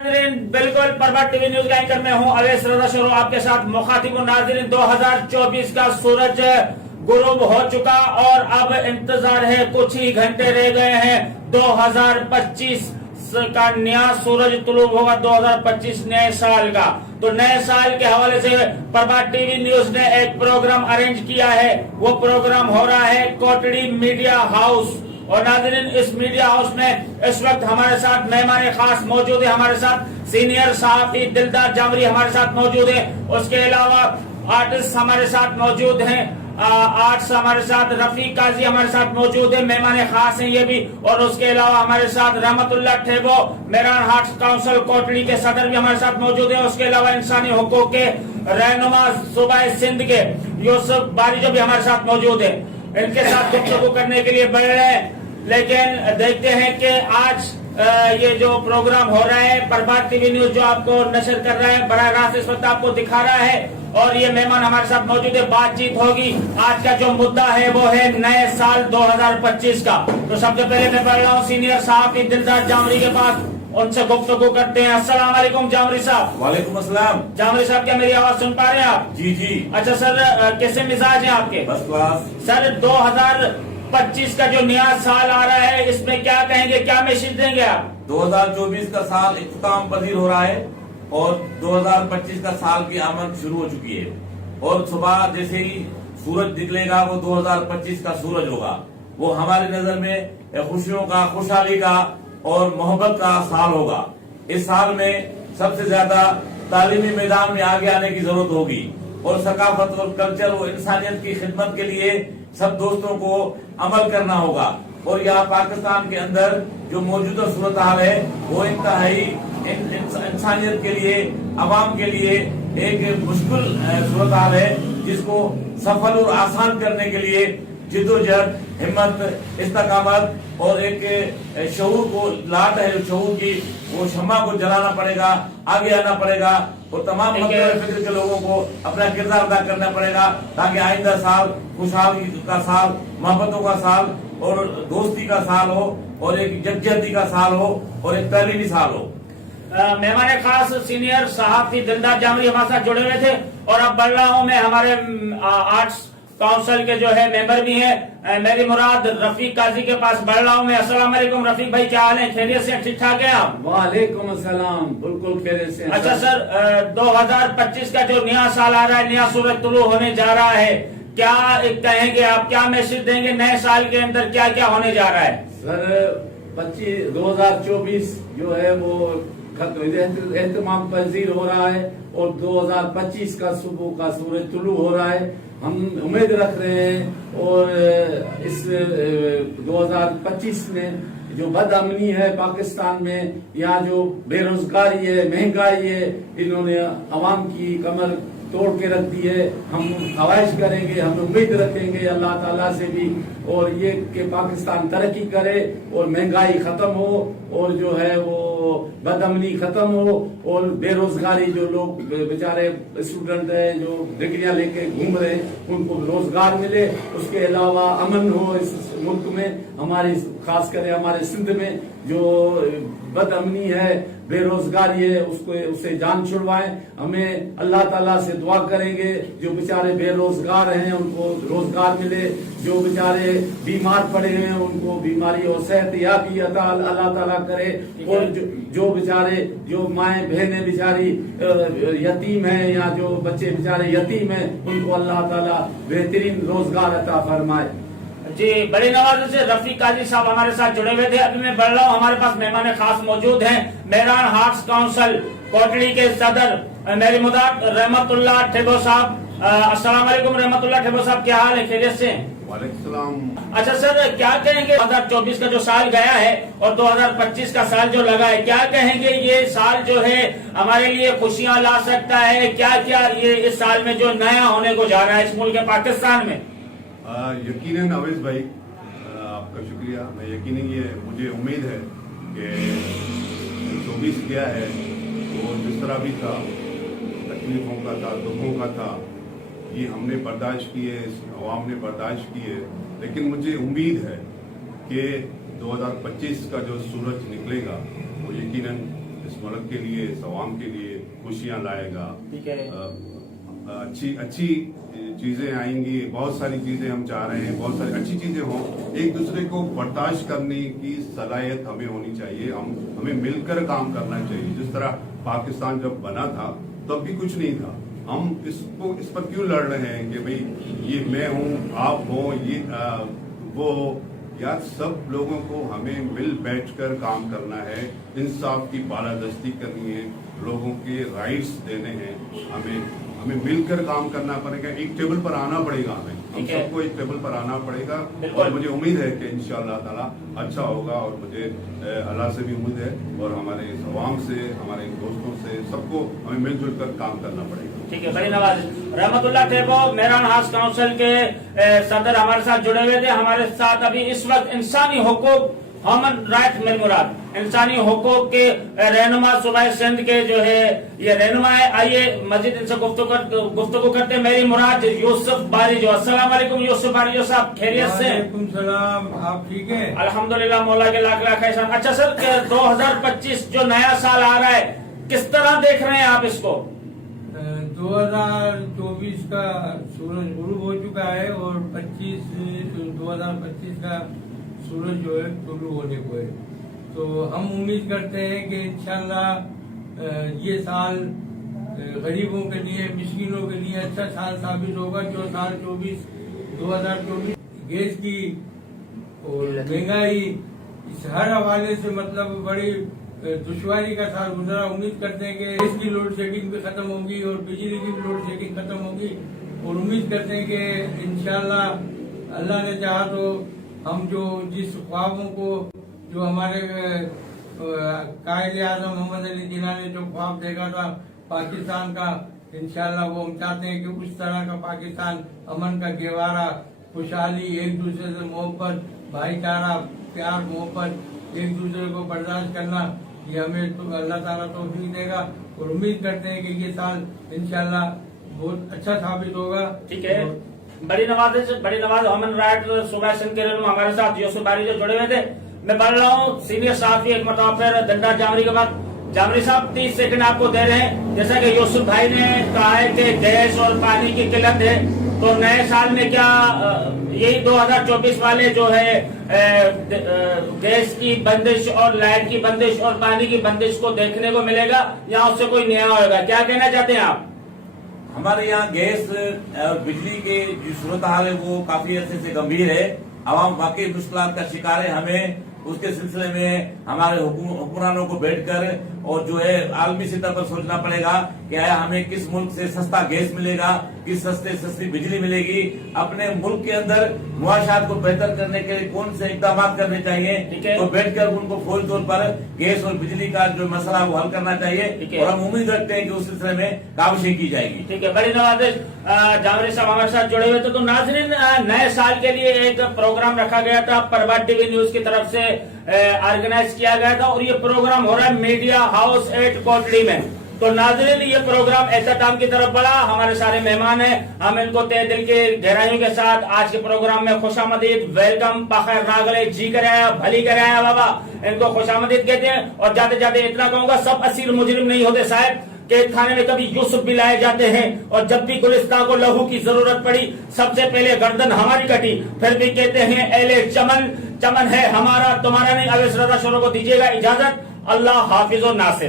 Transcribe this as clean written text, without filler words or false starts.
बिल्कुल परवट TV news का anchor में हूं अवैस रजा शुरू आपके साथ मुखातिब नाज़रीन 2024 का सूरज गुरूब हो चुका और अब इंतजार है कुछ ही घंटे रह गए हैं 2025 का नया सूरज तुलूब होगा 2025 नए साल का। तो नए साल के हवाले से प्रभात टीवी न्यूज ने एक प्रोग्राम अरेंज किया है। वो प्रोग्राम हो रहा है कोटड़ी मीडिया हाउस और नाज़रीन इस मीडिया हाउस में इस वक्त हमारे साथ मेहमान खास मौजूद है। हमारे साथ सीनियर सहाफ़ी दिलदार जामरी हमारे साथ मौजूद है। उसके अलावा आर्टिस्ट हमारे साथ मौजूद हैं। आर्ट्स हमारे साथ रफीक काजी हमारे साथ मौजूद है, मेहमान खास हैं ये भी। और उसके अलावा हमारे साथ रहमतुल्लाह ठेबो मेरान हार्ट्स काउंसिल कोटड़ी के सदर भी हमारे साथ मौजूद है। उसके अलावा इंसानी हुकूक के रहनुमा सूबाए सिंध के यूसुफ बारिजो भी हमारे साथ मौजूद है। इनके साथ गुफ्तगू करने के लिए बढ़ रहे हैं, लेकिन देखते हैं कि आज ये जो प्रोग्राम हो रहा है प्रभात टीवी न्यूज जो आपको नशर कर रहा है बराह रास्त इस वक्त आपको दिखा रहा है और ये मेहमान हमारे साथ मौजूद है। बातचीत होगी। आज का जो मुद्दा है वो है नए साल 2025 का। तो सबसे पहले मैं बढ़ रहा हूँ सीनियर सहाफ़ी दिलदार जामरी के पास, उनसे गुफ्तगू करते हैं। अस्सलाम वालेकुम जामरी साहब। वालेकुम अस्सलाम। जामरी साहब क्या मेरी आवाज सुन पा रहे हैं आप? जी जी। अच्छा सर, कैसे मिजाज है आपके? First class. सर 2025 का जो नया साल आ रहा है इसमें क्या कहेंगे, क्या मैसेज देंगे आप? 2024 का साल इख्तिताम पजीर हो रहा है और 2025 का साल की आमद शुरू हो चुकी है और सुबह जैसे ही सूरज निकलेगा वो 2025 का सूरज होगा। वो हमारी नजर में खुशियों का, खुशहाली का और मोहब्बत का साल होगा। इस साल में सबसे ज्यादा तालीमी मैदान में आगे आने की जरूरत होगी और सकाफत और कल्चर और इंसानियत की खिदमत के लिए सब दोस्तों को अमल करना होगा। और यहाँ पाकिस्तान के अंदर जो मौजूदा सूरत हाल है वो इंतहाई इंसानियत के लिए, अवाम के लिए एक मुश्किल सूरत हाल है, जिसको सफल और आसान करने के लिए जिद्दोजहद, हिम्मत, इस्तकामत और एक शऊर को लाट है शऊर की, वो शम्मा को जलाना पड़ेगा, आगे आना पड़ेगा और तमाम फिक्र के लोगों को अपना किरदार अदा करना पड़ेगा ताकि आइंदा साल खुशहाली का साल, मोहब्बतों का साल और दोस्ती का साल हो और एक यकजहती का साल हो और एक तालीमी साल हो। मेहमान खास सीनियर सहाफ़ी दिलदार जामरी हमारे साथ जुड़े हुए थे और अब बढ़ रहा हूँ मैं हमारे आर्ट्स काउंसिल के जो है मेंबर भी हैं, मेरी मुराद रफीक काजी के पास बढ़ रहा हूँ मैं। अस्सलाम वालेकुम रफीक भाई, क्या हाल है? खैरियत से, ठीक ठाक है आप? वालेकुम अस्सलाम, बिल्कुल खैरियत से। अच्छा सर, 2025 का जो नया साल आ रहा है, नया सूरज तुलू होने जा रहा है, क्या कहेंगे आप, क्या मैसेज देंगे? नए साल के अंदर क्या क्या होने जा रहा है? सर 2024 जो है वो एहतमाम पजीर हो रहा है और 2025 का सुबह का सूरज तुलू हो रहा है। हम उम्मीद रख रहे हैं और इस 2025 में जो बदअमनी है पाकिस्तान में, यहाँ जो बेरोजगारी है, महंगाई है, इन्होंने अवाम की कमर तोड़ के रख दी है। हम ख्वाहिश करेंगे, हम उम्मीद रखेंगे अल्लाह ताला से भी और ये कि पाकिस्तान तरक्की करे और महंगाई खत्म हो और जो है वो बदअमनी खत्म हो और बेरोजगारी, जो लोग बेचारे स्टूडेंट हैं जो डिग्रियां लेके घूम रहे हैं उनको रोजगार मिले। उसके अलावा अमन हो इस मुल्क में, हमारी खास कर हमारे सिंध में जो बदअमनी है, बेरोजगारी है, उससे जान छुड़वाएं। हमें अल्लाह ताला से दुआ करेंगे जो बेचारे बेरोजगार हैं उनको रोजगार मिले, जो बेचारे बीमार पड़े हैं उनको बीमारी और सेहत याबी अता अल्लाह ताला करे और जो बेचारे जो माएँ बहनें बेचारी यतीम हैं या जो बच्चे बेचारे यतीम हैं उनको अल्लाह ताला बेहतरीन रोजगार अता फरमाए। जी, बड़ी नवाज़ी से रफीक काजी साहब हमारे साथ जुड़े हुए थे। अभी मैं बढ़ रहा हूँ, हमारे पास मेहमान खास मौजूद हैं, मेरान हार्ट्स काउंसिल कोटड़ी के सदर मेरी मुराद रहमतुल्लाह ठेबो साहब। अस्सलाम वालेकुम रहमतुल्लाह ठेबो साहब, क्या हाल है? खैरियत से? वालेकुम। अच्छा सर, क्या कहेंगे 2024 का जो साल गया है और 2025 का साल जो लगा है, क्या कहेंगे ये साल जो है हमारे लिए खुशियां ला सकता है? क्या क्या ये इस साल में जो नया होने को जा रहा है इस मुल्क पाकिस्तान में? यकीनन अवैस भाई, आपका शुक्रिया। मैं यकीनन ये मुझे उम्मीद है कि 24 गया है वो जिस तरह भी था, तकलीफों का था, दुखों का था, ये हमने बर्दाश्त किए, अवाम ने बर्दाश्त किए। लेकिन मुझे उम्मीद है कि 2025 का जो सूरज निकलेगा वो यकीनन इस मुल्क के लिए, इस अवाम के लिए खुशियां लाएगा। ठीक है। अच्छी चीजें आएंगी, बहुत सारी चीजें हम चाह रहे हैं, बहुत सारी अच्छी चीजें हों। एक दूसरे को बर्दाश्त करने की सलाहियत हमें होनी चाहिए, हमें मिलकर काम करना चाहिए। जिस तरह पाकिस्तान जब बना था तब भी कुछ नहीं था, हम इस पर क्यों लड़ रहे हैं कि भाई ये मैं हूं, आप हो, ये वो। यार सब लोगों को हमें मिल बैठकर काम करना है, इंसाफ की बालादस्ती करनी है, लोगों के राइट्स देने हैं, हमें मिलकर काम करना पड़ेगा, एक टेबल पर आना पड़ेगा, हम सबको एक टेबल पर आना पड़ेगा। और मुझे उम्मीद है कि इंशाअल्लाह ताला अच्छा होगा, और मुझे अल्लाह से भी उम्मीद है और हमारे अवाम से, हमारे दोस्तों से, सबको हमें मिलजुल कर काम करना पड़ेगा। ठीक है, बड़ी नवाज। रहमतुल्लाह टेबो मेहरान हाउस काउंसिल के सदर हमारे साथ जुड़े हुए थे। हमारे साथ अभी इस वक्त इंसानी हुकूक, ह्यूमन राइट में मुराद इंसानी हुकूक के रहनुमा सूबाए सिंध के जो है ये रहनुमा है। आइए मस्जिद इनसे गुफ्तगू करते हैं। मेरी मुराद यूसुफ बारिजो। अस्सलाम वालेकुम यूसुफ बारिजो साहब, खैरियत से? वालेकुम सलाम, आप ठीक है? अल्हम्दुलिल्लाह, मौला के लाख लाख एहसान। अच्छा सर, 2025 जो नया साल आ रहा है, किस तरह देख रहे हैं आप इसको? 2024 का सूरज गुरूब हो चुका है और 2025 का सूरज जो है तुलू होने को है। तो हम उम्मीद करते हैं कि इंशाल्लाह ये साल गरीबों के लिए, मिस्किनों के लिए अच्छा साल साबित होगा। जो साल 2024 गैस की और महंगाई, इस हर हवाले से मतलब बड़ी दुश्वारी का साल गुजरा। उम्मीद करते हैं कि गैस की लोड शेडिंग भी खत्म होगी और बिजली की भी लोड शेडिंग खत्म होगी, और उम्मीद करते हैं कि इंशाल्लाह अल्लाह ने चाहा तो हम जो जिस ख्वाबों को, जो हमारे कायदे आज़म मोहम्मद अली जिन्ना ने जो ख्वाब देखा था पाकिस्तान का, इंशाल्लाह वो हम चाहते हैं कि उस तरह का पाकिस्तान, अमन का गहवारा, खुशहाली, एक दूसरे से मोहब्बत, भाईचारा, प्यार, मोहब्बत, एक दूसरे को बर्दाश्त करना, ये हमें तो अल्लाह ताला तौफीक देगा। और उम्मीद करते हैं कि ये साल इंशाल्लाह बहुत अच्छा साबित होगा। ठीक है। बड़ी नवाज ह्यूमन राइट सूबा सिंध के रहनुमा हमारे साथ यूसुफ बारिजो जुड़े हुए थे। मैं बढ़ रहा हूँ सीनियर साहब एक मरतबा फिर दंडा जामरी के बाद। जामरी साहब 30 सेकंड आपको दे रहे हैं। जैसा कि यूसुफ भाई ने कहा है कि गैस और पानी की किल्लत है, तो नए साल में क्या यही 2024 वाले जो है गैस की बंदिश और लाइट की बंदिश और पानी की बंदिश को देखने को मिलेगा या उससे कोई नया होगा? क्या कहना चाहते हैं आप? हमारे यहाँ गैस और बिजली के जो सूरत हाल है वो काफी अरसे से गंभीर है। आवाम वाकई मुश्किलात का शिकार है। हमें उसके सिलसिले में हमारे हुक्मरानों को बैठकर और जो है आलमी सतह पर सोचना पड़ेगा कि हमें किस मुल्क से सस्ता गैस मिलेगा, किस सस्ती बिजली मिलेगी, अपने मुल्क के अंदर मुआशात को बेहतर करने के लिए कौन से इकदाम करने चाहिए। तो बैठकर उनको फौरी तौर पर गैस और बिजली का जो मसला वो हल करना चाहिए, और हम उम्मीद रखते हैं कि उस सिलसिले में काविशें की जाएगी। ठीक है, बड़ी नवाजिश। जामरी साहब हमारे साथ जुड़े हुए थे। तो नाज़रीन, नए साल के लिए एक प्रोग्राम रखा गया था, परवात टीवी न्यूज की तरफ से ऑर्गेनाइज किया गया था, और ये प्रोग्राम हो रहा है मीडिया हाउस एट कोटली में। तो नाज़रीन, ये प्रोग्राम एहतमाम की तरफ बढ़ा। हमारे सारे मेहमान हैं, हम इनको तहे दिल के गहराइयों के साथ आज के प्रोग्राम में खुशामदीद, वेलकम, पखैर रागले, जी कराया, भली कराया बाबा, इनको खुशामदीद कहते हैं। और जाते जाते इतना कहूंगा, सब असील मुजरिम नहीं होते साहब। कैद खाने में कभी यूसुफ भी लाए जाते हैं, और जब भी गुलिस्तान को लहू की जरूरत पड़ी सबसे पहले गर्दन हमारी कटी। फिर भी कहते हैं एले चमन, चमन है हमारा तुम्हारा नहीं। अवैस रज़ा शुरू को दीजिएगा इजाजत। अल्लाह हाफिज और नासिर।